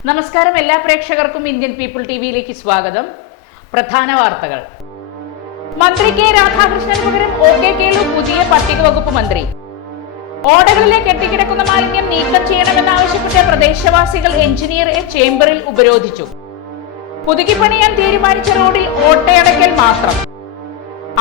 നമസ്കാരം, എല്ലാ പ്രേക്ഷകർക്കും ഇന്ത്യൻ പീപ്പിൾ ടിവിയിലേക്ക് സ്വാഗതം. പ്രധാന വാർത്തകൾ. മന്ത്രി കെ രാധാകൃഷ്ണന് പകരം ഒ.കെ. കേളു പുതിയ പട്ടിക വകുപ്പ് മന്ത്രി. ഓടകളിലെ കെട്ടിക്കിടക്കുന്ന മാലിന്യം നീക്കം ചെയ്യണമെന്നാവശ്യപ്പെട്ട് പ്രദേശവാസികൾ എഞ്ചിനീയറെ ചേംബറിൽ ഉപരോധിച്ചു. പുതുക്കിപ്പണിയാൻ തീരുമാനിച്ച റോഡിൽ ഓട്ടയടയ്ക്കൽ മാത്രം.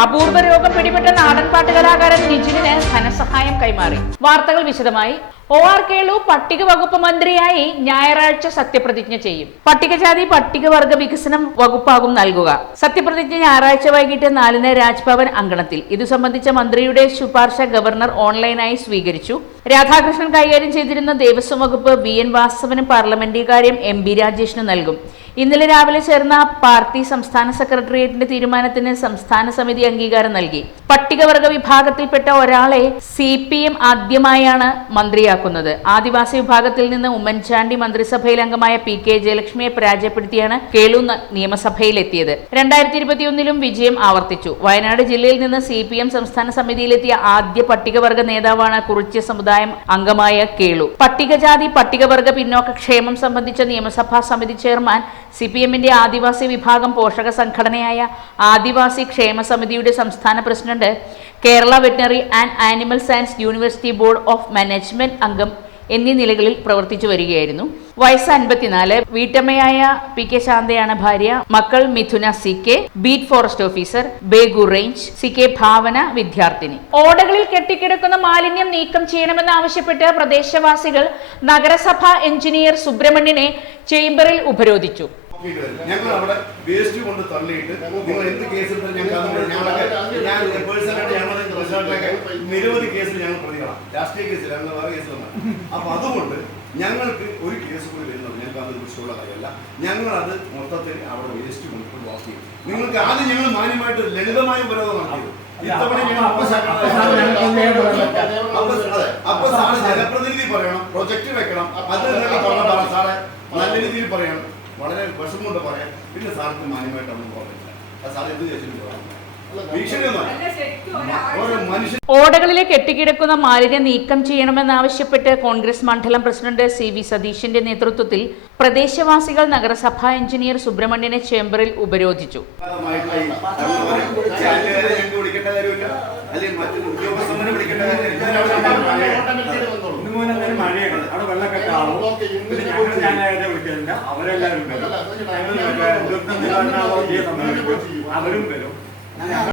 അപൂർവ രോഗം പിടിപെട്ട നാടൻപാട്ട് കലാകാരൻ നിജിന് ധനസഹായം കൈമാറി. വാർത്തകൾ വിശദമായി. ഒ.ആർ. കേളു പട്ടിക വകുപ്പ് മന്ത്രിയായി ഞായറാഴ്ച സത്യപ്രതിജ്ഞ ചെയ്യും. പട്ടികജാതി പട്ടികവർഗ വികസനം വകുപ്പാകും നൽകുക. സത്യപ്രതിജ്ഞ ഞായറാഴ്ച വൈകിട്ട് 4-ന് രാജ്ഭവൻ അങ്കണത്തിൽ. ഇതു സംബന്ധിച്ച മന്ത്രിയുടെ ശുപാർശ ഗവർണർ ഓൺലൈനായി സ്വീകരിച്ചു. രാധാകൃഷ്ണൻ കൈകാര്യം ചെയ്തിരുന്ന ദേവസ്വം വകുപ്പ് വി.എൻ. വാസവനും പാർലമെന്ററി എം.ബി. രാജേഷിനും നൽകും. ഇന്നലെ രാവിലെ ചേർന്ന പാർട്ടി സംസ്ഥാന സെക്രട്ടേറിയറ്റിന്റെ തീരുമാനത്തിന് സംസ്ഥാന സമിതി അംഗീകാരം നൽകി. പട്ടികവർഗ വിഭാഗത്തിൽപ്പെട്ട ഒരാളെ CPM ആദ്യമായാണ് മന്ത്രിയാക്കുന്നത്. ആദിവാസി വിഭാഗത്തിൽ നിന്ന് ഉമ്മൻചാണ്ടി മന്ത്രിസഭയിൽ അംഗമായ P.K. ജയലക്ഷ്മിയെ പരാജയപ്പെടുത്തിയാണ് കേളു നിയമസഭയിലെത്തിയത്. 2021 വിജയം ആവർത്തിച്ചു. വയനാട് ജില്ലയിൽ നിന്ന് CPM സംസ്ഥാന സമിതിയിലെത്തിയ ആദ്യ പട്ടികവർഗ നേതാവാണ് കുറിച്യ സമുദായം അംഗമായ കേളു. പട്ടികജാതി പട്ടികവർഗ പിന്നോക്ക ക്ഷേമം സംബന്ധിച്ച നിയമസഭാ സമിതി ചെയർമാൻ, CPMന്റെ ആദിവാസി വിഭാഗം പോഷക സംഘടനയായ ആദിവാസി ക്ഷേമ സമിതിയുടെ സംസ്ഥാന president, Kerala veterinary and animal science university board of management അംഗം എന്നീ നിലകളിൽ പ്രവർത്തിച്ചു വരികയായിരുന്നു. വയസ്സ് 54. വീട്ടമ്മയായ P.K. ശാന്തയാണ് ഭാര്യ. മക്കൾ മിഥുന C.K., beat forest officer, Begur range, C.K. ഭാവന വിദ്യാർത്ഥിനി. ഓടകളിൽ കെട്ടിക്കിടക്കുന്ന മാലിന്യം നീക്കം ചെയ്യണമെന്നാവശ്യപ്പെട്ട് പ്രദേശവാസികൾ നഗരസഭാ എഞ്ചിനീയർ സുബ്രഹ്മണ്യനെ ചേംബറിൽ ഉപരോധിച്ചു. ഞങ്ങൾ അവിടെ വേസ്റ്റ് കൊണ്ട് തള്ളിയിട്ട് നിങ്ങൾ എന്ത് കേസ് നിരവധി കേസിൽ ഞങ്ങൾ പ്രതികളാണ്. രാഷ്ട്രീയ കേസിൽ ഞങ്ങൾ വേറെ കേസിലാണ്. അപ്പൊ അതുകൊണ്ട് ഞങ്ങൾക്ക് ഒരു കേസ് കൂടി വരുന്നത് ഞങ്ങൾക്ക് അത് വിഷയമുള്ള കാര്യമല്ല. ഞങ്ങളത് മൊത്തത്തിൽ അവിടെ വേസ്റ്റ് കൊണ്ട് വാക്ക് ചെയ്യും. നിങ്ങൾക്ക് ആദ്യം ഞങ്ങൾ മാന്യമായിട്ട് ലളിതമായ ഉപരോധം നടത്തിയത്. ഇത്തവണ ഞങ്ങൾ അപ്പൊ സാറ് ജനപ്രതിനിധി പറയണം, പ്രൊജക്ട് വെക്കണം, അത് സാറെ നല്ല രീതിയിൽ പറയണം, വളരെ വിഷം കൊണ്ട് പറയാം. പിന്നെ സാർക്ക് മാന്യമായിട്ട് ഒന്നും പറയില്ല. സാർ എന്ത് ചോദിച്ചിട്ട് ഓടകളിലെ കെട്ടിക്കിടക്കുന്ന മാലിന്യം നീക്കം ചെയ്യണമെന്നാവശ്യപ്പെട്ട് കോൺഗ്രസ് മണ്ഡലം പ്രസിഡന്റ് CV സതീഷിന്റെ നേതൃത്വത്തിൽ പ്രദേശവാസികൾ നഗരസഭാ എഞ്ചിനീയർ സുബ്രഹ്മണ്യനെ ചേംബറിൽ ഉപരോധിച്ചു.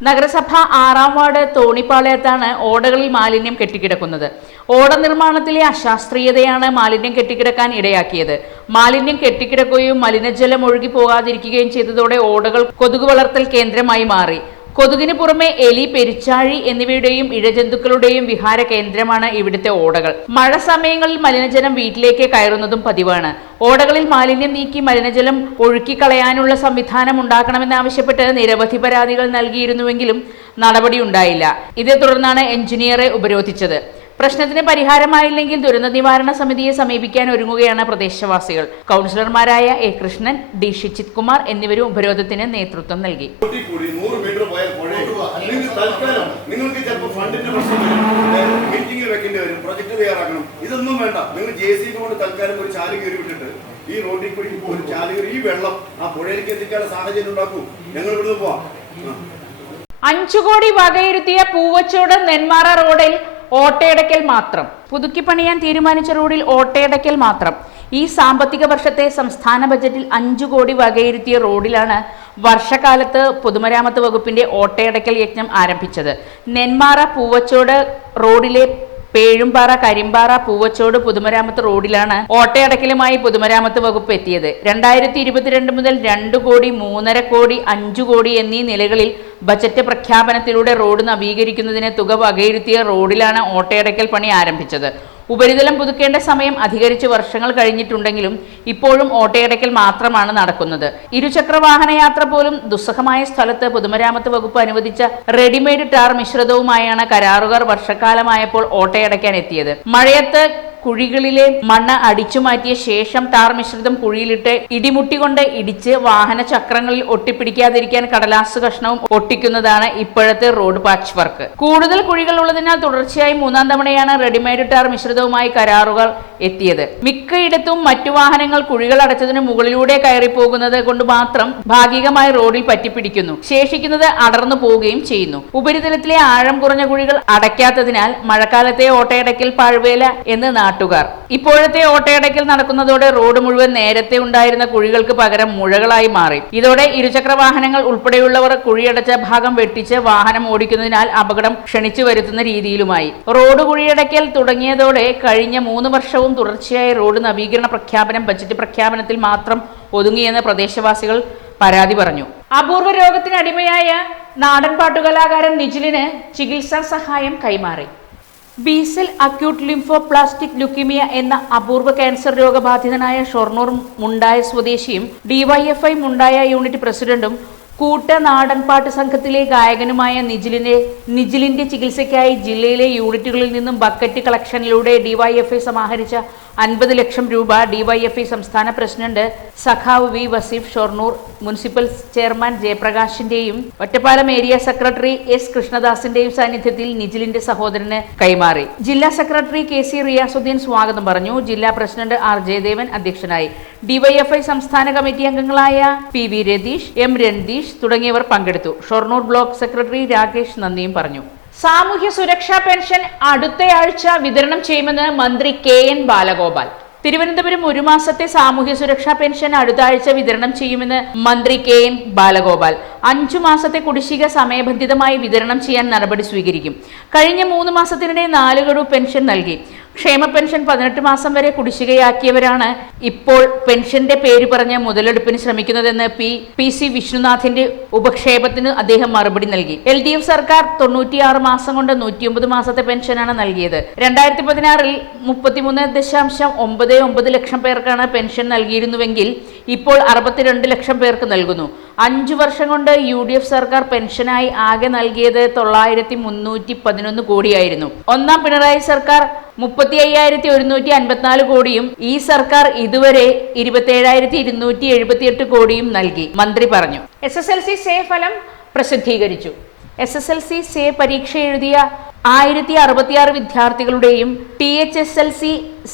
നഗരസഭ 6-ാം വാർഡ് തോണിപ്പാളയത്താണ് ഓടകളിൽ മാലിന്യം കെട്ടിക്കിടക്കുന്നത്. ഓട നിർമ്മാണത്തിലെ അശാസ്ത്രീയതയാണ് മാലിന്യം കെട്ടിക്കിടക്കാൻ ഇടയാക്കിയത്. മാലിന്യം കെട്ടിക്കിടക്കുകയും മലിനജലം ഒഴുകി പോകാതിരിക്കുകയും ചെയ്തതോടെ ഓടകൾ കൊതുക് വളർത്തൽ കേന്ദ്രമായി മാറി. കൊതുകിന് പുറമെ എലി, പെരിച്ചാഴി എന്നിവയുടെയും ഇഴജന്തുക്കളുടെയും വിഹാര കേന്ദ്രമാണ് ഇവിടുത്തെ ഓടകൾ. മഴ സമയങ്ങളിൽ മലിനജലം വീട്ടിലേക്ക് കയറുന്നതും പതിവാണ്. ഓടകളിൽ മാലിന്യം നീക്കി മലിനജലം ഒഴുക്കിക്കളയാനുള്ള സംവിധാനം ഉണ്ടാക്കണമെന്നാവശ്യപ്പെട്ട് നിരവധി പരാതികൾ നൽകിയിരുന്നുവെങ്കിലും നടപടിയുണ്ടായില്ല. ഇതേ തുടർന്നാണ് എഞ്ചിനീയറെ ഉപരോധിച്ചത്. പ്രശ്നത്തിന് പരിഹാരമായില്ലെങ്കിൽ ദുരന്ത നിവാരണ സമിതിയെ സമീപിക്കാൻ ഒരുങ്ങുകയാണ് പ്രദേശവാസികൾ. കൗൺസിലർമാരായ A. കൃഷ്ണൻ, D. ഷിജിത് കുമാർ എന്നിവരും ഉപരോധത്തിന് നേതൃത്വം നൽകി. നിങ്ങൾക്ക് ചിലപ്പോൾ ഫണ്ടിന്റെ പ്രശ്നം മീറ്റിംഗ് വെക്കേണ്ടി വരും, പ്രൊജക്ട് തയ്യാറാക്കണം. ഇതൊന്നും വേണ്ട. നിങ്ങൾ JCB കൊണ്ട് തൽക്കാലം ഒരു ചാല് കയറി വിട്ടിട്ട് ഈ റോഡിൽ കൂടി ഒരു ചാല് കയറി ഈ വെള്ളം ആ പുഴയിലേക്ക് എത്തിക്കാനുള്ള സാഹചര്യം ഉണ്ടാക്കൂ. ഞങ്ങൾ ഇവിടുന്ന് പോവാം. 5 കോടി വകയിരുത്തിയ പൂവച്ചോട് നെന്മാറ റോഡിൽ ഓട്ടയടയ്ക്കൽ മാത്രം. പുതുക്കിപ്പണിയാൻ തീരുമാനിച്ച റോഡിൽ ഓട്ടയടയ്ക്കൽ മാത്രം. ഈ സാമ്പത്തിക വർഷത്തെ സംസ്ഥാന ബജറ്റിൽ 5 കോടി വകയിരുത്തിയ റോഡിലാണ് വർഷകാലത്ത് പൊതുമരാമത്ത് വകുപ്പിന്റെ ഓട്ടയടയ്ക്കൽ യജ്ഞം ആരംഭിച്ചത്. നെന്മാറ പൂവച്ചോട് റോഡിലെ പേഴുംപാറ, കരിമ്പാറ, പൂവച്ചോട് പൊതുമരാമത്ത് റോഡിലാണ് ഓട്ടയടക്കലുമായി പൊതുമരാമത്ത് വകുപ്പ് എത്തിയത്. 2022 മുതൽ 2 കോടി, 3.5 കോടി, 5 കോടി എന്നീ നിലകളിൽ ബജറ്റ് പ്രഖ്യാപനത്തിലൂടെ റോഡ് നവീകരിക്കുന്നതിന് തുക വകയിരുത്തിയ റോഡിലാണ് ഓട്ടയടക്കൽ പണി ആരംഭിച്ചത്. ഉപരിതലം പുതുക്കേണ്ട സമയം അധികരിച്ച് വർഷങ്ങൾ കഴിഞ്ഞിട്ടുണ്ടെങ്കിലും ഇപ്പോഴും ഓട്ടയടക്കൽ മാത്രമാണ് നടക്കുന്നത്. ഇരുചക്ര വാഹന യാത്ര പോലും ദുസ്സഹമായ സ്ഥലത്ത് പൊതുമരാമത്ത് വകുപ്പ് അനുവദിച്ച റെഡിമെയ്ഡ് ടാർ മിശ്രിതവുമായാണ് കരാറുകാർ വർഷക്കാലമായപ്പോൾ ഓട്ടയടയ്ക്കാൻ എത്തിയത്. മഴയത്ത് കുഴികളിലെ മണ്ണ് അടിച്ചു മാറ്റിയ ശേഷം ടാർ മിശ്രിതം കുഴിയിലിട്ട് ഇടിമുട്ടികൊണ്ട് ഇടിച്ച് വാഹന ചക്രങ്ങളിൽ ഒട്ടിപ്പിടിക്കാതിരിക്കാൻ കടലാസ് കഷ്ണവും ഒട്ടിക്കുന്നതാണ് ഇപ്പോഴത്തെ റോഡ് പാച്ച് വർക്ക്. കൂടുതൽ കുഴികൾ ഉള്ളതിനാൽ തുടർച്ചയായി 3-ാം തവണയാണ് റെഡിമെയ്ഡ് ടാർ മിശ്രിതവുമായി കരാറുകൾ എത്തിയത്. മിക്കയിടത്തും മറ്റു വാഹനങ്ങൾ കുഴികൾ അടച്ചതിന് മുകളിലൂടെ കയറി പോകുന്നത് കൊണ്ട് മാത്രം ഭാഗികമായി റോഡിൽ പറ്റിപ്പിടിക്കുന്നു. ശേഷിക്കുന്നത് അടർന്നു പോവുകയും ചെയ്യുന്നു. ഉപരിതലത്തിലെ ആഴം കുറഞ്ഞ കുഴികൾ അടയ്ക്കാത്തതിനാൽ മഴക്കാലത്തെ ഓട്ടയടയ്ക്കൽ പാഴ്വേല എന്ന് നാട്ടുകാർ. ഇപ്പോഴത്തെ ഓട്ടയടയ്ക്കൽ നടക്കുന്നതോടെ റോഡ് മുഴുവൻ നേരത്തെ ഉണ്ടായിരുന്ന കുഴികൾക്ക് പകരം മുഴകളായി മാറി. ഇതോടെ ഇരുചക്ര വാഹനങ്ങൾ ഉൾപ്പെടെയുള്ളവർ കുഴിയടച്ച ഭാഗം വെട്ടിച്ച് വാഹനം ഓടിക്കുന്നതിനാൽ അപകടം ക്ഷണിച്ചു വരുത്തുന്ന രീതിയിലുമായി. റോഡ് കുഴിയടയ്ക്കൽ തുടങ്ങിയതോടെ കഴിഞ്ഞ 3 വർഷവും തുടർച്ചയായി റോഡ് നവീകരണ പ്രഖ്യാപനം ബജറ്റ് പ്രഖ്യാപനത്തിൽ മാത്രം ഒതുങ്ങിയെന്ന് പ്രദേശവാസികൾ പരാതി പറഞ്ഞു. അപൂർവ രോഗത്തിന് അടിമയായ നാടൻ പാട്ടുകലാകാരൻ നിജിലിന് ചികിത്സാ സഹായം കൈമാറി. ബീസൽ അക്യൂട്ട് ലിംഫോപ്ലാസ്റ്റിക് ലുക്കീമിയ എന്ന അപൂർവ ക്യാൻസർ രോഗബാധിതനായ ഷൊർണൂർ മുണ്ടായ സ്വദേശിയും DYFI മുണ്ടായ യൂണിറ്റ് പ്രസിഡന്റും കൂട്ട നാടൻപാട്ട് സംഘത്തിലെ ഗായകനുമായ നിജിലിന്റെ ചികിത്സയ്ക്കായി ജില്ലയിലെ യൂണിറ്റുകളിൽ നിന്നും ബക്കറ്റ് കളക്ഷനിലൂടെ DYFI സമാഹരിച്ച 50 ലക്ഷം രൂപ DYFI സംസ്ഥാന പ്രസിഡന്റ് സഖാവ് V Vaseef, Shornur municipal chairman ജയപ്രകാശിന്റെയും ഒറ്റപ്പാലം ഏരിയ സെക്രട്ടറി S കൃഷ്ണദാസിന്റെയും സാന്നിധ്യത്തിൽ നിജിലിന്റെ സഹോദരന് കൈമാറി. ജില്ലാ സെക്രട്ടറി KC റിയാസുദ്ദീൻ സ്വാഗതം പറഞ്ഞു. ജില്ലാ പ്രസിഡന്റ് R ജയദേവൻ അധ്യക്ഷനായി. DYFI സംസ്ഥാന കമ്മിറ്റി അംഗങ്ങളായ PV രതീഷ്, M രൺദീഷ് തുടങ്ങിയവർ പങ്കെടുത്തു. ഷൊർണൂർ ബ്ലോക്ക് സെക്രട്ടറി രാകേഷ് നന്ദിയും പറഞ്ഞു. സാമൂഹ്യ സുരക്ഷാ പെൻഷൻ അടുത്തയാഴ്ച വിതരണം ചെയ്യുമെന്ന് മന്ത്രി KN ബാലഗോപാൽ. തിരുവനന്തപുരം 1 മാസത്തെ സാമൂഹ്യ സുരക്ഷാ പെൻഷൻ അടുത്ത ആഴ്ച വിതരണം ചെയ്യുമെന്ന് മന്ത്രി KN ബാലഗോപാൽ. 5 മാസത്തെ കുടിശ്ശിക സമയബന്ധിതമായി വിതരണം ചെയ്യാൻ നടപടി സ്വീകരിക്കും. കഴിഞ്ഞ 3 മാസത്തിനിടെ 4 ഗഡു പെൻഷൻ നൽകി. ക്ഷേമ പെൻഷൻ 18 മാസം വരെ കുടിശ്ശികയാക്കിയവരാണ് ഇപ്പോൾ പെൻഷന്റെ പേര് പറഞ്ഞ് മുതലെടുപ്പിന് ശ്രമിക്കുന്നതെന്ന് PC വിഷ്ണുനാഥിന്റെ ഉപക്ഷേപത്തിന് അദ്ദേഹം മറുപടി നൽകി. LDF സർക്കാർ 96 മാസം കൊണ്ട് 109 മാസത്തെ പെൻഷനാണ് നൽകിയത്. 2016-ൽ 33.99 ലക്ഷം പേർക്കാണ് പെൻഷൻ നൽകിയിരുന്നുവെങ്കിൽ ഇപ്പോൾ 62 ലക്ഷം പേർക്ക് നൽകുന്നു. 5 വർഷം കൊണ്ട് UDF സർക്കാർ പെൻഷനായി ആകെ നൽകിയത് 9311 കോടിയായിരുന്നു. 1-ാം പിണറായി സർക്കാർ 35,154 കോടിയും ഈ സർക്കാർ ഇതുവരെ 27,278 കോടിയും നൽകി, മന്ത്രി പറഞ്ഞു. SSLC സേ ഫലം പ്രസിദ്ധീകരിച്ചു. SSLC സേ പരീക്ഷ എഴുതിയ 1066 വിദ്യാർത്ഥികളുടെയും THSLC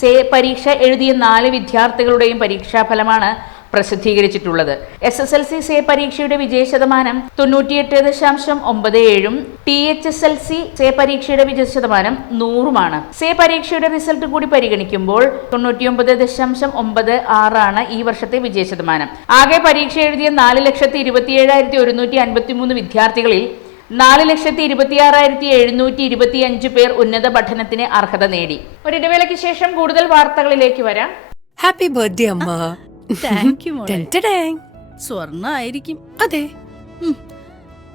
സേ പരീക്ഷ എഴുതിയ 4 വിദ്യാർത്ഥികളുടെയും പരീക്ഷാഫലമാണ് പ്രസിദ്ധീകരിച്ചിട്ടുള്ളത്. SSLC സേ പരീക്ഷയുടെ വിജയശതമാനം 98.97%, THSLC സേ പരീക്ഷയുടെ വിജയശതമാനം 100%. സേ പരീക്ഷയുടെ റിസൾട്ട് കൂടി പരിഗണിക്കുമ്പോൾ 99.96% ഈ വർഷത്തെ വിജയശതമാനം. ആകെ പരീക്ഷ എഴുതിയ 4,27,153 വിദ്യാർത്ഥികളിൽ 4,26,725 പേർ ഉന്നത പഠനത്തിന് അർഹത നേടി. ഒരിടവേളയ്ക്ക് ശേഷം കൂടുതൽ വാർത്തകളിലേക്ക് വരാം. ഹാപ്പി ബർത്ത്ഡേ അമ്മ. താങ്ക് യു മോളെ. സ്വർണ്ണ ആയിരിക്കും. അതെ,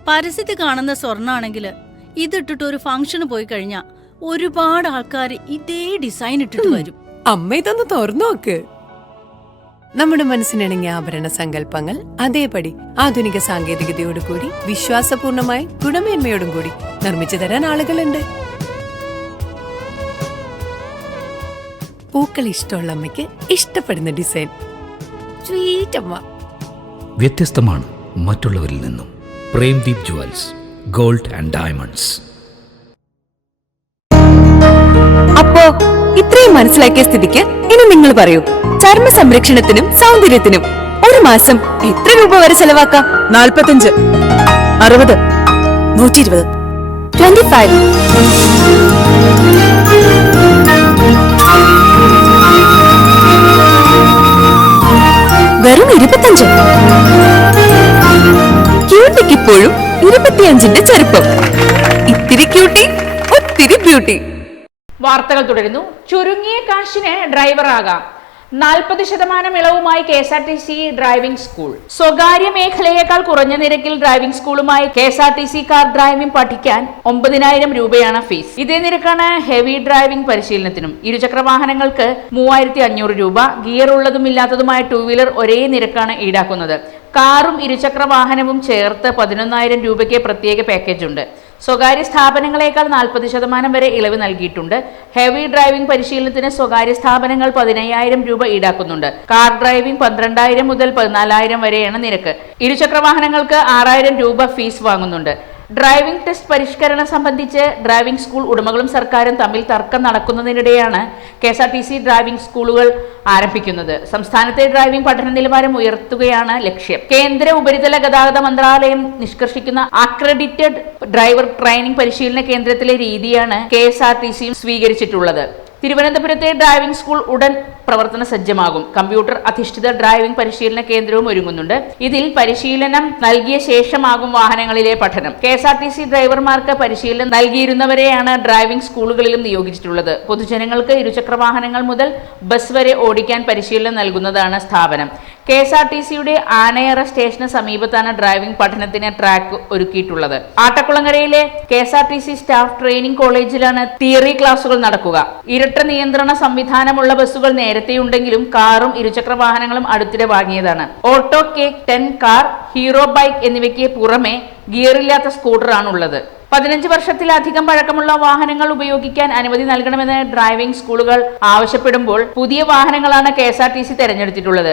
പരസ്യത്തിൽ കാണുന്ന സ്വർണ്ണാണെങ്കില് ഇതിട്ടിട്ട് ഒരു ഫംഗ്ഷന് പോയി കഴിഞ്ഞാ ഒരുപാട് ആൾക്കാർ ഇതേ ഡിസൈൻ ഇട്ടിട്ട് വരും. അമ്മ ഇതൊന്ന് തുറന്നു നോക്ക്. നമ്മുടെ മനസ്സിനിണങ്ങിയ ആഭരണ സങ്കല്പങ്ങൾ അതേപടി ആധുനിക സാങ്കേതികതയോടു കൂടി വിശ്വാസപൂർണമായി ഗുണമേന്മയോടും കൂടി നിർമ്മിച്ചു തരാൻ ആളുകളുണ്ട്. പൂക്കൾ ഇഷ്ടമുള്ള അമ്മയ്ക്ക് ഇഷ്ടപ്പെടുന്ന ഡിസൈൻ. സ്വീറ്റ് അമ്മ. വ്യത്യസ്തമാണ് മറ്റുള്ളവരിൽ നിന്നും. Premdeep jewels, gold and diamonds. അപ്പോ ഇത്രയും മനസ്സിലാക്കിയ സ്ഥിതിക്ക് ഇനി നിങ്ങൾ പറയൂ, ചർമ്മ സംരക്ഷണത്തിനും സൗന്ദര്യത്തിനും 1 മാസം എത്ര രൂപ വരെ ചെലവാക്കാം? 45, 60, 120, 25. വെറും 25. ക്യൂട്ടിക്ക് ഇപ്പോഴും 25ന്റെ ചെറുപ്പം. ഇത്തിരി ക്യൂട്ടി, ഒത്തിരി ബ്യൂട്ടി. വാർത്തകൾ തുടരുന്നു. ചുരുങ്ങിയ കാശിന് ഡ്രൈവറാകാം. 40% ഇളവുമായി KSRTC ഡ്രൈവിംഗ് സ്കൂൾ. സ്വകാര്യ മേഖലയേക്കാൾ കുറഞ്ഞ നിരക്കിൽ ഡ്രൈവിംഗ് സ്കൂളുമായി KSRTC കാർ ഡ്രൈവിംഗ് പഠിക്കാൻ 9,000 രൂപയാണ് ഫീസ്. ഇതേ നിരക്കാണ് ഹെവി ഡ്രൈവിംഗ് പരിശീലനത്തിനും. ഇരുചക്ര വാഹനങ്ങൾക്ക് 3,500 രൂപ. ഗിയർ ഉള്ളതും ഇല്ലാത്തതുമായ 2 വീലർ ഒരേ നിരക്കാണ് ഈടാക്കുന്നത്. കാറും ഇരുചക്ര വാഹനവും ചേർത്ത് 11,000 രൂപയ്ക്ക് പ്രത്യേക പാക്കേജ് ഉണ്ട്. സ്വകാര്യ സ്ഥാപനങ്ങളെക്കാൾ 40% വരെ ഇളവ് നൽകിയിട്ടുണ്ട്. ഹെവി ഡ്രൈവിംഗ് പരിശീലനത്തിന് സ്വകാര്യ സ്ഥാപനങ്ങൾ 15,000 രൂപ ഈടാക്കുന്നുണ്ട്. കാർ ഡ്രൈവിംഗ് 12,000 മുതൽ 14,000 വരെയാണ് നിരക്ക്. ഇരുചക്രവാഹനങ്ങൾക്ക് 6,000 രൂപ ഫീസ് വാങ്ങുന്നുണ്ട്. ഡ്രൈവിംഗ് ടെസ്റ്റ് പരിഷ്കരണം സംബന്ധിച്ച് ഡ്രൈവിംഗ് സ്കൂൾ ഉടമകളും സർക്കാരും തമ്മിൽ തർക്കം നടക്കുന്നതിനിടെയാണ് KSRTC ഡ്രൈവിംഗ് സ്കൂളുകൾ ആരംഭിക്കുന്നത്. സംസ്ഥാനത്തെ ഡ്രൈവിംഗ് പഠന നിലവാരം ഉയർത്തുകയാണ് ലക്ഷ്യം. കേന്ദ്ര ഉപരിതല ഗതാഗത മന്ത്രാലയം നിഷ്കർഷിക്കുന്ന അക്രഡിറ്റഡ് ഡ്രൈവർ ട്രെയിനിംഗ് പരിശീലന കേന്ദ്രത്തിലെ രീതിയാണ് KSRTC സ്വീകരിച്ചിട്ടുള്ളത്. തിരുവനന്തപുരത്തെ ഡ്രൈവിംഗ് സ്കൂൾ ഉടൻ പ്രവർത്തന സജ്ജമാകും. കമ്പ്യൂട്ടർ അധിഷ്ഠിത ഡ്രൈവിംഗ് പരിശീലന കേന്ദ്രവും ഒരുങ്ങുന്നുണ്ട്. ഇതിൽ പരിശീലനം നൽകിയ ശേഷമാകും വാഹനങ്ങളിലെ പഠനം. KSRTC ഡ്രൈവർമാർക്ക് പരിശീലനം നൽകിയിരുന്നവരെയാണ് ഡ്രൈവിംഗ് സ്കൂളുകളിലും നിയോഗിച്ചിട്ടുള്ളത്. പൊതുജനങ്ങൾക്ക് ഇരുചക്രവാഹനങ്ങൾ മുതൽ ബസ് വരെ ഓടിക്കാൻ പരിശീലനം നൽകുന്നതാണ് സ്ഥാപനം. KSRTCയുടെ ആനയറ സ്റ്റേഷന് സമീപത്താണ് ഡ്രൈവിംഗ് പഠനത്തിന് ട്രാക്ക് ഒരുക്കിയിട്ടുള്ളത്. ആട്ടക്കുളങ്ങരയിലെ KSRTC സ്റ്റാഫ് ട്രെയിനിംഗ് കോളേജിലാണ് തിയറി ക്ലാസുകൾ നടക്കുക. ഇരട്ട നിയന്ത്രണ സംവിധാനമുള്ള ബസ്സുകൾ നേരത്തെയുണ്ടെങ്കിലും കാറും ഇരുചക്ര വാഹനങ്ങളും അടുത്തിടെ വാങ്ങിയതാണ്. Auto cake 10 car, hero bike എന്നിവയ്ക്ക് പുറമെ ഗിയറില്ലാത്ത സ്കൂട്ടറാണുള്ളത്. 15 വർഷത്തിലധികം പഴക്കമുള്ള വാഹനങ്ങൾ ഉപയോഗിക്കാൻ അനുമതി നൽകണമെന്ന് ഡ്രൈവിംഗ് സ്കൂളുകൾ ആവശ്യപ്പെടുമ്പോൾ പുതിയ വാഹനങ്ങളാണ് KSRTC തെരഞ്ഞെടുത്തിട്ടുള്ളത്.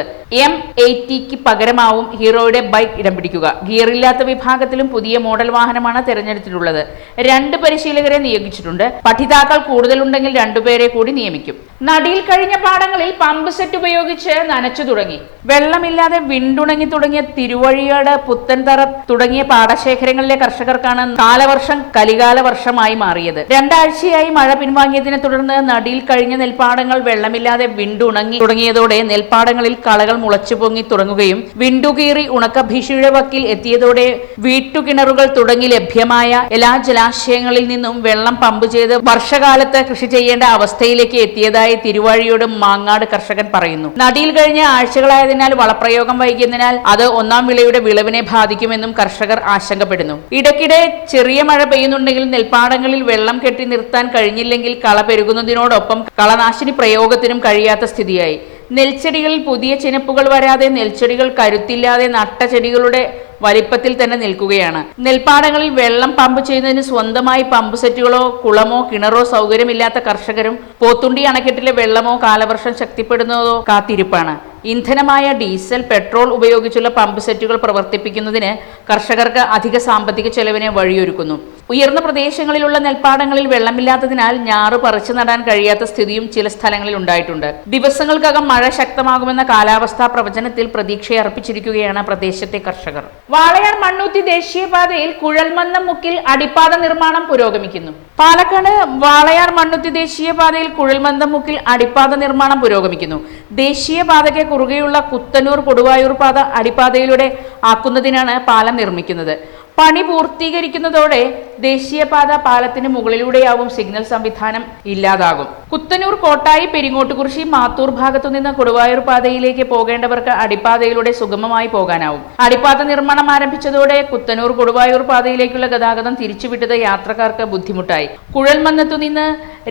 M80ക്ക് പകരമാവും ഹീറോയുടെ ബൈക്ക് ഇടം പിടിക്കുക. ഗിയറില്ലാത്ത വിഭാഗത്തിലും പുതിയ മോഡൽ വാഹനമാണ് തെരഞ്ഞെടുത്തിട്ടുള്ളത്. 2 പരിശീലകരെ നിയോഗിച്ചിട്ടുണ്ട്. പഠിതാക്കൾ കൂടുതലുണ്ടെങ്കിൽ 2 പേരെ കൂടി നിയമിക്കും. നടിയിൽ കഴിഞ്ഞ പാടങ്ങളിൽ പമ്പ് സെറ്റ് ഉപയോഗിച്ച് നനച്ചു തുടങ്ങി. വെള്ളമില്ലാതെ വിണ്ടുണങ്ങി തുടങ്ങിയ തിരുവഴിയാട്, പുത്തൻതറ തുടങ്ങിയ പാടശേഖരങ്ങളിലെ കർഷകർക്കാണ് കാലവർഷം കലികാല വർഷമായി മാറിയത്. 2 ആഴ്ചയായി മഴ പിൻവാങ്ങിയതിനെ തുടർന്ന് നടിയിൽ കഴിഞ്ഞ നെൽപ്പാടങ്ങൾ വെള്ളമില്ലാതെ വിണ്ടുണങ്ങി തുടങ്ങിയതോടെ നെൽപ്പാടങ്ങളിൽ കളകൾ മുളച്ചുപൊങ്ങി തുടങ്ങുകയും വിണ്ടുകീറി ഉണക്ക ഭീഷണിയുടെ വക്കിൽ എത്തിയതോടെ വീട്ടുകിണറുകൾ തുടങ്ങി ലഭ്യമായ എല്ലാ ജലാശയങ്ങളിൽ നിന്നും വെള്ളം പമ്പ് ചെയ്ത് വർഷകാലത്ത് കൃഷി ചെയ്യേണ്ട അവസ്ഥയിലേക്ക് എത്തിയതായി തിരുവാഴിയോട് മാങ്ങാട് കർഷകൻ പറയുന്നു. നടിയിൽ കഴിഞ്ഞ ആഴ്ചകളായതിനാൽ വളപ്രയോഗം വൈകിയതിനാൽ അത് 1-ാം വിളയുടെ വിളവിനെ ബാധിക്കുമെന്നും കർഷകർ ആശങ്കപ്പെടുന്നു. ഇടയ്ക്കിടെ ചെറിയ മഴ പെയ്യുന്നുണ്ടെങ്കിൽ നെൽപ്പാടങ്ങളിൽ വെള്ളം കെട്ടി നിർത്താൻ കഴിഞ്ഞില്ലെങ്കിൽ കള പെരുകുന്നതിനോടൊപ്പം കളനാശിനി പ്രയോഗത്തിനും കഴിയാത്ത സ്ഥിതിയായി. നെൽച്ചെടികളിൽ പുതിയ ചിനപ്പുകൾ വരാതെ നെൽച്ചെടികൾ കരുത്തില്ലാതെ നട്ട ചെടികളുടെ വലിപ്പത്തിൽ തന്നെ നിൽക്കുകയാണ്. നെൽപ്പാടങ്ങളിൽ വെള്ളം പമ്പ് ചെയ്യുന്നതിന് സ്വന്തമായി പമ്പ് സെറ്റുകളോ കുളമോ കിണറോ സൗകര്യമില്ലാത്ത കർഷകരും പോത്തുണ്ടി അണക്കെട്ടിലെ വെള്ളമോ കാലവർഷം ശക്തിപ്പെടുന്നതോ കാത്തിരിപ്പാണ്. ഇന്ധനമായ ഡീസൽ, പെട്രോൾ ഉപയോഗിച്ചുള്ള പമ്പ് സെറ്റുകൾ പ്രവർത്തിപ്പിക്കുന്നതിന് കർഷകർക്ക് അധിക സാമ്പത്തിക ചെലവിന് വഴിയൊരുക്കുന്നു. ഉയർന്ന പ്രദേശങ്ങളിലുള്ള നെൽപ്പാടങ്ങളിൽ വെള്ളമില്ലാത്തതിനാൽ ഞാറ് പറിച്ചു നടാൻ കഴിയാത്ത സ്ഥിതിയും ചില സ്ഥലങ്ങളിൽ ഉണ്ടായിട്ടുണ്ട്. ദിവസങ്ങൾക്കകം മഴ ശക്തമാകുമെന്ന കാലാവസ്ഥാ പ്രവചനത്തിൽ പ്രതീക്ഷയർപ്പിച്ചിരിക്കുകയാണ് പ്രദേശത്തെ കർഷകർ. വാളയാർ മണ്ണൂത്തി ദേശീയപാതയിൽ കുഴൽമന്ദം മുക്കിൽ അടിപ്പാത നിർമ്മാണം പുരോഗമിക്കുന്നു. പാലക്കാട് വാളയാർ മണ്ണൂത്തി ദേശീയപാതയിൽ കുഴൽമന്ദം മുക്കിൽ അടിപ്പാത നിർമ്മാണം പുരോഗമിക്കുന്നു. ദേശീയപാതയ്ക്ക് കുറുകെയുള്ള കുത്തനൂർ കൊടുവായൂർ പാത അടിപ്പാതയിലൂടെ ആക്കുന്നതിനാണ് പാലം നിർമ്മിക്കുന്നത്. പണി പൂർത്തീകരിക്കുന്നതോടെ ദേശീയപാത പാലത്തിന് മുകളിലൂടെയാവും സിഗ്നൽ സംവിധാനം ഇല്ലാതാകും. കുത്തനൂർ, കോട്ടായി, പെരിങ്ങോട്ടുകുറിശി, മാത്തൂർ ഭാഗത്തുനിന്ന് കൊടുവായൂർ പാതയിലേക്ക് പോകേണ്ടവർക്ക് അടിപ്പാതയിലൂടെ സുഗമമായി പോകാനാവും. അടിപ്പാത നിർമ്മാണം ആരംഭിച്ചതോടെ കുത്തനൂർ കൊടുവായൂർ പാതയിലേക്കുള്ള ഗതാഗതം തിരിച്ചുവിട്ടത് യാത്രക്കാർക്ക് ബുദ്ധിമുട്ടായി. കുഴൽമന്നത്തുനിന്ന്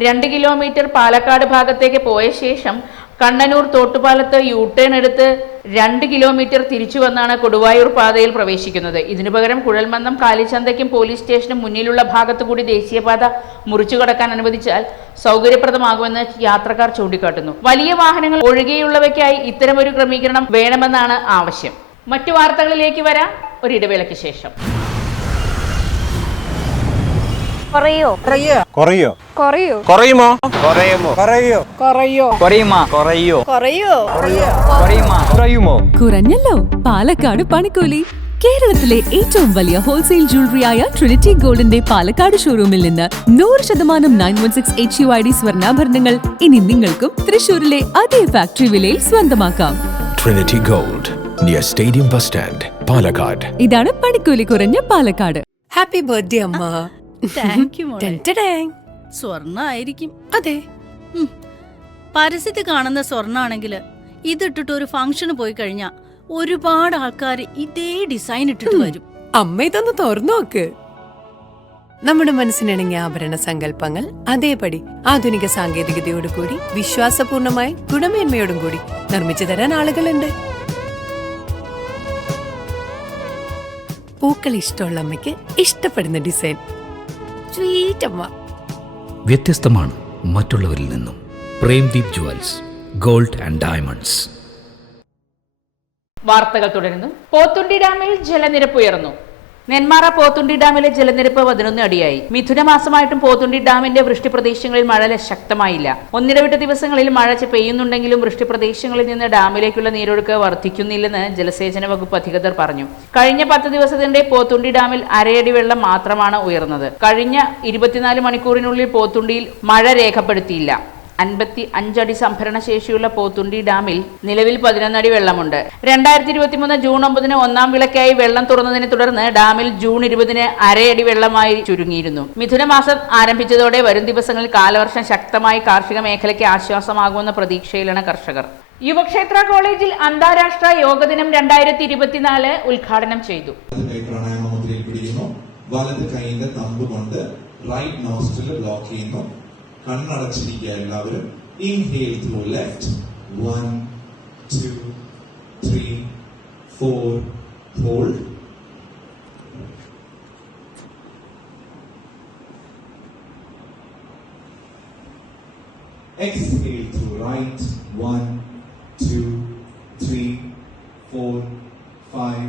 2 കിലോമീറ്റർ പാലക്കാട് ഭാഗത്തേക്ക് പോയ ശേഷം കണ്ണനൂർ തോട്ടുപാലത്ത് യൂട്ടേൺ എടുത്ത് 2 കിലോമീറ്റർ തിരിച്ചു വന്നാണ് കൊടുവായൂർ പാതയിൽ പ്രവേശിക്കുന്നത്. ഇതിനു പകരം കുഴൽമന്ദം കാലിച്ചന്തയ്ക്കും പോലീസ് സ്റ്റേഷനും മുന്നിലുള്ള ഭാഗത്തുകൂടി ദേശീയപാത മുറിച്ചു കടക്കാൻ അനുവദിച്ചാൽ സൗകര്യപ്രദമാകുമെന്ന് യാത്രക്കാർ ചൂണ്ടിക്കാട്ടുന്നു. വലിയ വാഹനങ്ങൾ ഒഴികെയുള്ളവയ്ക്കായി ഇത്തരമൊരു ക്രമീകരണം വേണമെന്നാണ് ആവശ്യം. മറ്റു വാർത്തകളിലേക്ക് വരാം ഒരിടവേളയ്ക്ക് ശേഷം. കുറയോ കുറയോ കുറയോ കുറയുമോ കുറയുമോ കുറയോ കുറയോ കുറയുമോ കുറയോ കുറയോ കുറയുമോ കുറയുമോ കുറഞ്ഞല്ലോ പാലക്കാട് പണിക്കൂലി. കേരളത്തിലെ ഏറ്റവും വലിയ ഹോൾസെയിൽ ജ്വല്ലറിയായ ട്രിനിറ്റി ഗോൾഡിന്റെ പാലക്കാട് ഷോറൂമിൽ നിന്ന് 100% 916 HUID സ്വർണ്ണാഭരണങ്ങൾ ഇനി നിങ്ങൾക്കും തൃശൂരിലെ അതേ ഫാക്ടറി വിലയിൽ സ്വന്തമാക്കാം. Trinity Gold, near Stadium Bus Stand, Palakkad. ഇതാണ് പണിക്കൂലി കുറഞ്ഞ പാലക്കാട്. ഹാപ്പി ബർത്ത്ഡേ അമ്മ. താങ്ക് യു മോളെ. ടെൻറ്റഡാങ്. സ്വർണ്ണായിരിക്കും. അതെ, പരസ്യത്തിൽ കാണുന്ന സ്വർണ്ണാണെങ്കിൽ ഇതിട്ടിട്ട് ഒരു ഫംഗ്ഷന് പോയി കഴിഞ്ഞാ ഒരുപാട് ആൾക്കാർ ഇതേ ഡിസൈൻ ഇട്ടിട്ട് വരും. അമ്മ ഇതൊന്ന് തുറന്നു നോക്ക്. നമ്മുടെ മനസ്സിനിണങ്ങിയ ആഭരണ സങ്കല്പങ്ങൾ അതേപടി ആധുനിക സാങ്കേതികതയോടു കൂടി വിശ്വാസപൂർണമായി ഗുണമേന്മയോടും കൂടി നിർമ്മിച്ചു തരാൻ ആളുകളുണ്ട്. പൂക്കൾ ഇഷ്ടമുള്ള അമ്മയ്ക്ക് ഇഷ്ടപ്പെടുന്ന ഡിസൈൻ. സ്വീറ്റ് അമ്മ. വ്യത്യസ്തമാണ് മറ്റുള്ളവരിൽ നിന്നും. Premdeep jewels, gold and diamonds. വാർത്തകൾ തുടരുന്നു. പോത്തുണ്ടി ഡാമിൽ ജലനിരപ്പ് ഉയർന്നു. നെന്മാറ പോത്തുണ്ടി ഡാമിലെ ജലനിരപ്പ് 11 അടിയായി. മിഥുനമാസമായിട്ടും പോത്തുണ്ടി ഡാമിന്റെ വൃഷ്ടിപ്രദേശങ്ങളിൽ മഴ ശക്തമായില്ല. ഒന്നിടവിട്ട ദിവസങ്ങളിൽ മഴ പെയ്യുന്നുണ്ടെങ്കിലും വൃഷ്ടിപ്രദേശങ്ങളിൽ നിന്ന് ഡാമിലേക്കുള്ള നീരൊഴുക്ക് വർദ്ധിക്കുന്നില്ലെന്ന് ജലസേചന വകുപ്പ് അധികൃതർ പറഞ്ഞു. കഴിഞ്ഞ 10 ദിവസത്തിനിടെ പോത്തുണ്ടി ഡാമിൽ അരയടി വെള്ളം മാത്രമാണ് ഉയർന്നത്. കഴിഞ്ഞ 24 മണിക്കൂറിനുള്ളിൽ പോത്തുണ്ടിയിൽ മഴ രേഖപ്പെടുത്തിയില്ല. 55 അടി സംഭരണ ശേഷിയുള്ള പോത്തുണ്ടി ഡാമിൽ നിലവിൽ 11 അടി വെള്ളമുണ്ട്. 2023 ജൂൺ 9 ഒന്നാം വിളക്കായി വെള്ളം തുറന്നതിനെ തുടർന്ന് ഡാമിൽ ജൂൺ 20 അരയടി വെള്ളമായി ചുരുങ്ങിയിരുന്നു. മിഥുനമാസം ആരംഭിച്ചതോടെ വരും ദിവസങ്ങളിൽ കാലവർഷം ശക്തമായി കാർഷിക മേഖലയ്ക്ക് ആശ്വാസമാകുമെന്ന പ്രതീക്ഷയിലാണ് കർഷകർ. യുവക്ഷേത്ര കോളേജിൽ അന്താരാഷ്ട്ര യോഗ ദിനം 2024 ഉദ്ഘാടനം ചെയ്തു. വലത് കൈയിന്റെ തമ്പ് കൊണ്ട് റൈറ്റ് നോസ്ട്രിൽ ബ്ലോക്ക് ചെയ്യുന്നു. കണ്ണടച്ചിരിക്കുക എല്ലാവരും. Inhale through left 1 2 3 4 hold. Exhale through right 1 2 3 4 5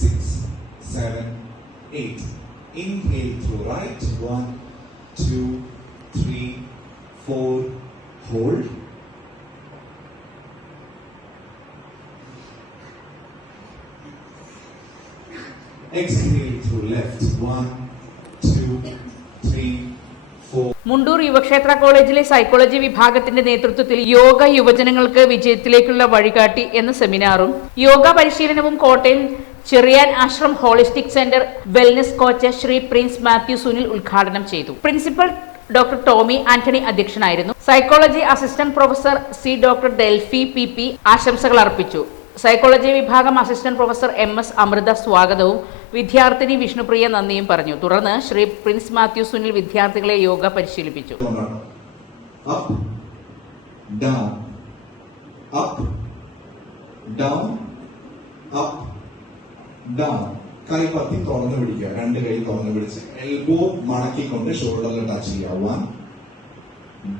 6 7 8. Inhale through right 1 2 3 4 hold. Exhale through left 1 2 3 4. Mundur Yuvakshetra കോളേജിലെ സൈക്കോളജി വിഭാഗത്തിന്റെ നേതൃത്വത്തിൽ യോഗ യുവജനങ്ങൾക്ക് വിജയത്തിലേക്കുള്ള വഴികാട്ടി എന്ന സെമിനാറും യോഗ പരിശീലനവും Kottayam Cherian Ashram holistic centre wellness coach Shri Prince Mathew Sunil ഉദ്ഘാടനം ചെയ്തു. പ്രിൻസിപ്പൽ ഡോക്ടർ ടോമി ആന്റണി അധ്യക്ഷനായിരുന്നു. Psychology assistant professor C doctor Delphy P ആശംസകൾ അർപ്പിച്ചു. സൈക്കോളജി വിഭാഗം അസിസ്റ്റന്റ് പ്രൊഫസർ MS അമൃത സ്വാഗതവും വിദ്യാർത്ഥിനി വിഷ്ണുപ്രിയ നന്ദിയും പറഞ്ഞു. തുടർന്ന് ശ്രീ പ്രിൻസ് മാത്യു സുനിൽ വിദ്യാർത്ഥികളെ yoga പരിശീലിപ്പിച്ചു. Up, down, up, down, up, down. കൈ പത്തി തുറന്നു പിടിക്കുക. 2 കൈ തുറന്നു പിടിച്ച് എൽബോ മടക്കിക്കൊണ്ട് ഷോൾഡറിൽ ടച്ച് ചെയ്യുക. 1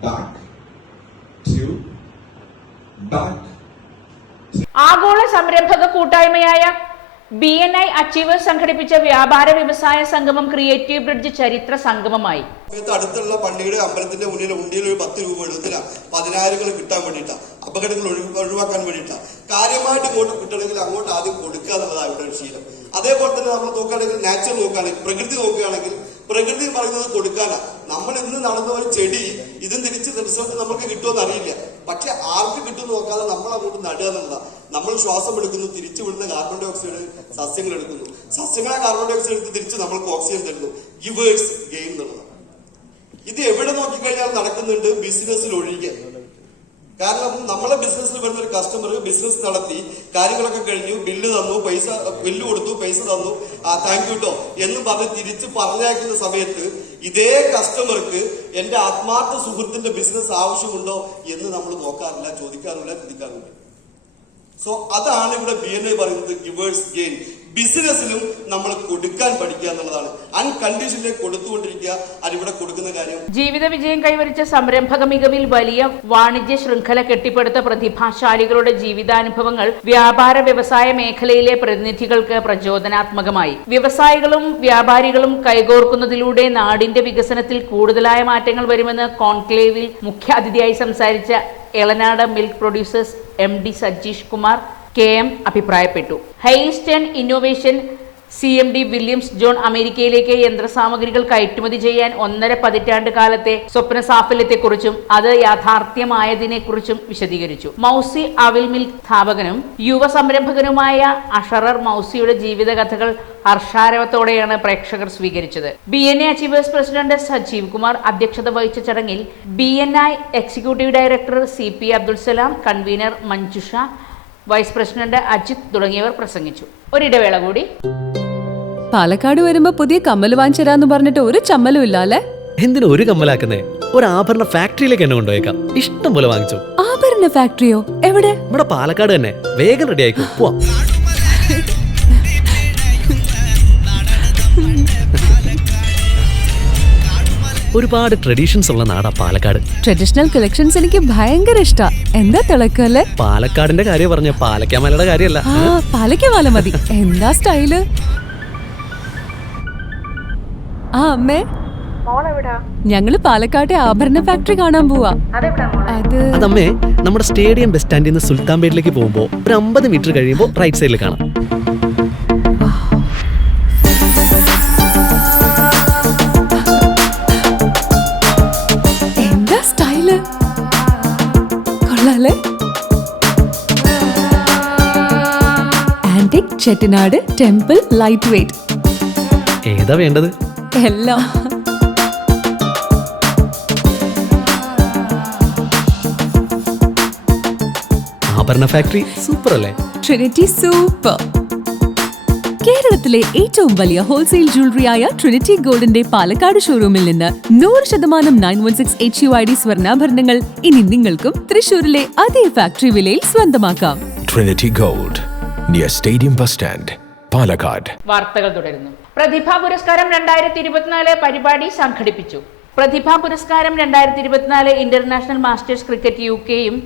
ബാക്ക് 2 ബാക്ക്. ആഗോള സംരംഭക കൂട്ടായ്മയായ BNI അച്ചീവേഴ്സ് സംഘടിപ്പിച്ച വ്യാപാര വ്യവസായ സംഗമം ക്രിയേറ്റീവ് ബ്രിഡ്ജ് ചരിത്ര സംഗമമായി. അടുത്തുള്ള പള്ളിയുടെ അമ്പലത്തിന്റെ മുന്നിൽ ഉണ്ടിയിൽ ഒരു 10 രൂപ എടുത്തില്ല 10,000 കിട്ടാൻ വേണ്ടിയിട്ടാണ്, അപകടങ്ങൾ ഒഴിവാക്കാൻ വേണ്ടിയിട്ടാണ്. കാര്യമായിട്ട് ഇങ്ങോട്ട് കിട്ടണമെങ്കിൽ അങ്ങോട്ട് ആദ്യം കൊടുക്കുക എന്നുള്ളതാണ് ഇവിടെ ഒരു ശീലം. അതേപോലെ തന്നെ നമ്മൾ നോക്കുകയാണെങ്കിൽ നാച്ചർ നോക്കുകയാണെങ്കിൽ പ്രകൃതി നോക്കുകയാണെങ്കിൽ പ്രകൃതി പറയുന്നത് കൊടുക്കാനാണ്. നമ്മൾ ഇന്ന് നടന്ന ഒരു ചെടി ഇതും തിരിച്ച് റിസൾട്ട് നമുക്ക് കിട്ടുമെന്ന് അറിയില്ല. പക്ഷെ ആർക്ക് കിട്ടുമെന്ന് നോക്കാതെ നമ്മൾ അങ്ങോട്ട് നടുക എന്നുള്ളതാണ്. നമ്മൾ ശ്വാസം എടുക്കുന്നു, തിരിച്ചു വിടുന്ന കാർബൺ ഡൈ ഓക്സൈഡ് സസ്യങ്ങൾ എടുക്കുന്നു. സസ്യങ്ങളെ കാർബൺ ഡൈ ഓക്സൈഡ് എടുത്ത് തിരിച്ച് നമ്മൾക്ക് ഓക്സിജൻ തരുന്നു. ഗിവേഴ്സ് ഗെയിൻ എന്നുള്ളതാണ്. ഇത് എവിടെ നോക്കിക്കഴിഞ്ഞാൽ നടക്കുന്നുണ്ട്, ബിസിനസ്സിൽ ഒഴികെ. കാരണം നമ്മളെ ബിസിനസ്സിൽ വരുന്ന ഒരു കസ്റ്റമർ ബിസിനസ് നടത്തി കാര്യങ്ങളൊക്കെ കഴിഞ്ഞു, ബില്ല് തന്നു, ബില്ല് കൊടുത്തു, പൈസ തന്നു, താങ്ക് യു ട്ടോ എന്ന് പറഞ്ഞ് തിരിച്ച് പറഞ്ഞയക്കുന്ന സമയത്ത് ഇതേ കസ്റ്റമർക്ക് എന്റെ ആത്മാർത്ഥ സുഹൃത്തിന്റെ ബിസിനസ് ആവശ്യമുണ്ടോ എന്ന് നമ്മൾ നോക്കാറില്ല, ചോദിക്കാറില്ല, ചിന്തിക്കാറില്ല. സോ അതാണ് ഇവിടെ BNI പറയുന്നത് ഗിവേഴ്സ് ഗെയിൻ. ബിസിനസ്സിലും നമ്മൾ കൊടുക്കാൻ പഠിക്കുക എന്നുള്ളതാണ്. അൺകണ്ടീഷണലി കൊടുത്തുകൊണ്ടിരിക്കുക, അതിവിടെ കൊടുക്കുന്ന കാര്യം. ജീവിത വിജയം കൈവരിച്ച സംരംഭക മികവിൽ വലിയ വാണിജ്യ ശൃംഖല കെട്ടിപ്പടുത്ത പ്രതിഭാശാലികളുടെ ജീവിതാനുഭവങ്ങൾ വ്യാപാര വ്യവസായ മേഖലയിലെ പ്രതിനിധികൾക്ക് പ്രചോദനാത്മകമായി. വ്യവസായികളും വ്യാപാരികളും കൈകോർക്കുന്നതിലൂടെ നാടിന്റെ വികസനത്തിൽ കൂടുതലായ മാറ്റങ്ങൾ വരുമെന്ന് കോൺക്ലേവിൽ മുഖ്യാതിഥിയായി സംസാരിച്ച Elanad milk producers MD Sajeesh Kumar KM അഭിപ്രായപ്പെട്ടു. ഹെയിൽസ്റ്റൺ ഇന്നോവേഷൻ CMD വില്യംസ് ജോൺ അമേരിക്കയിലേക്ക് യന്ത്രസാമഗ്രികൾ കയറ്റുമതി ചെയ്യാൻ 1.5 പതിറ്റാണ്ട് കാലത്തെ സ്വപ്ന സാഫല്യത്തെക്കുറിച്ചും അത് യാഥാർത്ഥ്യമായതിനെക്കുറിച്ചും വിശദീകരിച്ചു. മൗസി അവിൽ മിൽക്ക് സ്ഥാപകനും യുവ സംരംഭകനുമായ അഷറർ മൗസിയുടെ ജീവിതകഥകൾ ഹർഷാരവത്തോടെയാണ് പ്രേക്ഷകർ സ്വീകരിച്ചത്. BNI achievers president Sajeev Kumar അധ്യക്ഷത വഹിച്ച ചടങ്ങിൽ BNI executive director CP Abdul Salam, convenor Manjusha, vice president Ajith തുടങ്ങിയവർ പ്രസംഗിച്ചു. ഒരിടവേള കൂടി. പാലക്കാട് വരുമ്പോ പുതിയ കമ്മൽ വാങ്ങിച്ചരാന്ന് പറഞ്ഞിട്ട് ഒരു ചമ്മലും ഇല്ല അല്ലേ? എന്തിനാ ഒരു കമ്മലാക്കുന്നേ? ഒരു ആഭരണ ഫാക്ടറിയിലേക്ക് എന്നെ കൊണ്ടുപോയേക്കാം. ഇഷ്ടം പോലെ വാങ്ങിച്ചു. ആഭരണ ഫാക്ടറിയോ? എവിടെ? നമ്മുടെ പാലക്കാട് തന്നെ. വേഗം റെഡി ആയിക്കോ, പോവാം. ഒരുപാട് ട്രഡീഷൻസ് ഉള്ള നാടാ പാലക്കാട്. ട്രഡീഷണൽ കളക്ഷൻസ് എനിക്ക് ഭയങ്കര ഇഷ്ടാ. എന്താ തിളക്കല്ലേ? പാലക്കാടിന്റെ കാര്യം പറഞ്ഞ പാലക്കാമലയുടെ കാര്യമല്ല. പാലക്കാമല മതി. എന്താ സ്റ്റൈല്? അമ്മേ, ഞങ്ങള് പാലക്കാട്ടെ ആഭരണ ഫാക്ടറി കാണാൻ പോവാ. അതമ്മേ, നമ്മുടെ സ്റ്റേഡിയം ബസ് സ്റ്റാൻഡിൽ നിന്ന് സുൽത്താൻപേട്ടിലേക്ക് പോകുമ്പോ ഒരു 50 മീറ്റർ കഴിയുമ്പോ റൈറ്റ് സൈഡിൽ കാണാം. എന്താ സ്റ്റൈല്? കൊള്ളാലേ? Antique Chettinad temple light weight. ഏതാ വേണ്ടത്? എല്ലാം. ആഭരണ ഫാക്ടറി സൂപ്പർ അല്ലേ? Trinity super. കേരളത്തിലെ ഏറ്റവും വലിയ ഹോൾസെയിൽ ജ്വല്ലറിയായ ട്രിനിറ്റി ഗോൾഡിന്റെ പാലക്കാട് ഷോറൂമിൽ നിന്ന് 100% 916 HUID സ്വർണ്ണാഭരണങ്ങൾ ഇനി നിങ്ങൾക്കും തൃശൂരിലെ അതേ ഫാക്ടറി വിലയിൽ സ്വന്തമാക്കാം. Trinity Gold, near Stadium Bus Stand, Palakkad. വാർത്തകൾ തുടരുന്നു. പ്രതിഭാ പുരസ്കാരം 2024 പരിപാടി സംഘടിപ്പിച്ചു. പ്രതിഭാ പുരസ്കാരം 2024 ഇന്റർനാഷണൽ മാസ്റ്റേഴ്സ് ക്രിക്കറ്റ് UKയും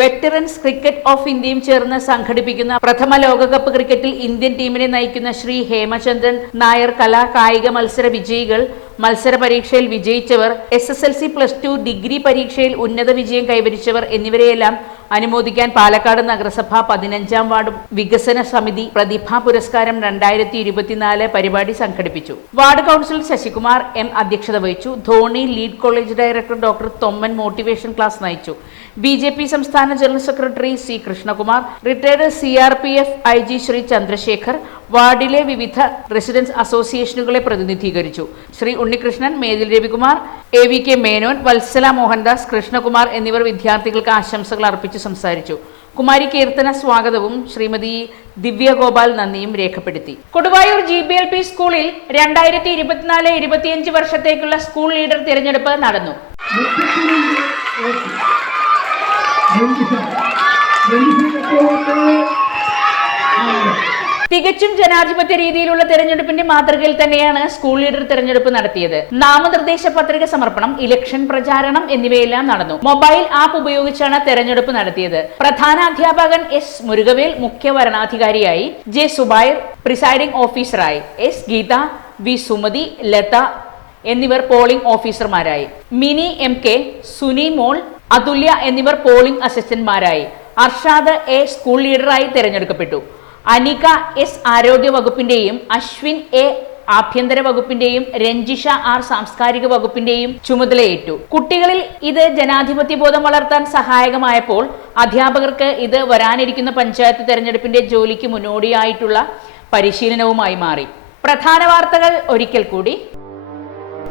വെറ്ററൻസ് ക്രിക്കറ്റ് ഓഫ് ഇന്ത്യയും ചേർന്ന് സംഘടിപ്പിക്കുന്ന പ്രഥമ ലോകകപ്പ് ക്രിക്കറ്റിൽ ഇന്ത്യൻ ടീമിനെ നയിക്കുന്ന ശ്രീ ഹേമചന്ദ്രൻ നായർ കലാ കായിക മത്സര വിജയികൾ, മത്സര പരീക്ഷയിൽ വിജയിച്ചവർ, SSLC +2 ഡിഗ്രി പരീക്ഷയിൽ ഉന്നത വിജയം കൈവരിച്ചവർ എന്നിവരെയെല്ലാം അനുമോദിക്കാൻ പാലക്കാട് നഗരസഭ 15-ാം വാർഡ് വികസന സമിതി പ്രതിഭാ പുരസ്കാരം 2024 പരിപാടി സംഘടിപ്പിച്ചു. വാർഡ് കൗൺസിലർ ശശികുമാർ M അധ്യക്ഷത വഹിച്ചു. Dhoni lead college director doctor Thomman motivation class നയിച്ചു. BJP സംസ്ഥാന general secretary C Krishnakumar, retired CRPF IG Shri Chandrasekhar, വാർഡിലെ വിവിധ റെസിഡൻസ് അസോസിയേഷനുകളെ പ്രതിനിധീകരിച്ചു. ശ്രീ ഉണ്ണികൃഷ്ണൻ, മേതിൽ രവികുമാർ, AVK മേനോൻ, വത്സല മോഹൻദാസ്, കൃഷ്ണകുമാർ എന്നിവർ വിദ്യാർത്ഥികൾക്ക് ആശംസകൾ അർപ്പിച്ച് സംസാരിച്ചു. കുമാരി കീർത്തന സ്വാഗതവും ശ്രീമതി ദിവ്യ ഗോപാൽ നന്ദിയും രേഖപ്പെടുത്തി. കൊടുവായൂർ GBLP സ്കൂളിൽ 2024-25 വർഷത്തേക്കുള്ള സ്കൂൾ ലീഡർ തിരഞ്ഞെടുപ്പ് നടന്നു. തികച്ചും ജനാധിപത്യ രീതിയിലുള്ള തെരഞ്ഞെടുപ്പിന്റെ മാതൃകയിൽ തന്നെയാണ് സ്കൂൾ ലീഡർ തെരഞ്ഞെടുപ്പ് നടത്തിയത്. നാമനിർദ്ദേശ പത്രിക സമർപ്പണം, ഇലക്ഷൻ പ്രചാരണം എന്നിവയെല്ലാം നടന്നു. മൊബൈൽ ആപ്പ് ഉപയോഗിച്ചാണ് തെരഞ്ഞെടുപ്പ് നടത്തിയത്. പ്രധാന അധ്യാപകൻ S മുരുകവേൽ മുഖ്യ വരണാധികാരിയായി, J സുബൈർ പ്രിസൈഡിംഗ് ഓഫീസറായി, S ഗീത, V സുമതി, ലത എന്നിവർ പോളിംഗ് ഓഫീസർമാരായി. മിനി MK, സുനി മോൾ, അതുല്യ എന്നിവർ പോളിംഗ് അസിസ്റ്റന്റ്മാരായി. അർഷാദ് A സ്കൂൾ ലീഡറായി തെരഞ്ഞെടുക്കപ്പെട്ടു. അനിക S ആരോഗ്യ വകുപ്പിന്റെയും അശ്വിൻ A ആഭ്യന്തര വകുപ്പിന്റെയും രഞ്ജിഷ R സാംസ്കാരിക വകുപ്പിന്റെയും ചുമതലയേറ്റു. കുട്ടികളിൽ ഇത് ജനാധിപത്യ ബോധം വളർത്താൻ സഹായകമായപ്പോൾ അധ്യാപകർക്ക് ഇത് വരാനിരിക്കുന്ന പഞ്ചായത്ത് തെരഞ്ഞെടുപ്പിന്റെ ജോലിക്ക് മുന്നോടിയായിട്ടുള്ള പരിശീലനവുമായി മാറി. പ്രധാന വാർത്തകൾ ഒരിക്കൽ കൂടി.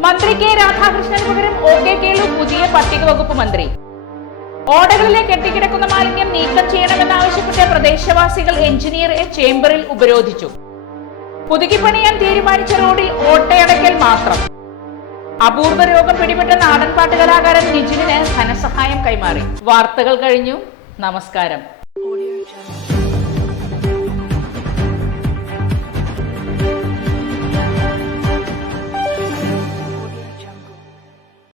മന്ത്രി K രാധാകൃഷ്ണന് പകരം OK കേളു പുതിയ പട്ടിക വകുപ്പ് മന്ത്രി. ഓടകളിലെ കെട്ടിക്കിടക്കുന്ന മാലിന്യം നീക്കം ചെയ്യണമെന്നാവശ്യപ്പെട്ട് പ്രദേശവാസികൾ എഞ്ചിനീയറെ ചേംബറിൽ ഉപരോധിച്ചു. പുതുക്കിപ്പണിയാൻ തീരുമാനിച്ച റോഡിൽ ഓട്ടയടക്കൽ മാത്രം. അപൂർവ രോഗം പിടിപെട്ട നാടൻ പാട്ടുകലാകാരൻ നിജിന് ധനസഹായം കൈമാറി. വാർത്തകൾ കഴിഞ്ഞു. നമസ്കാരം.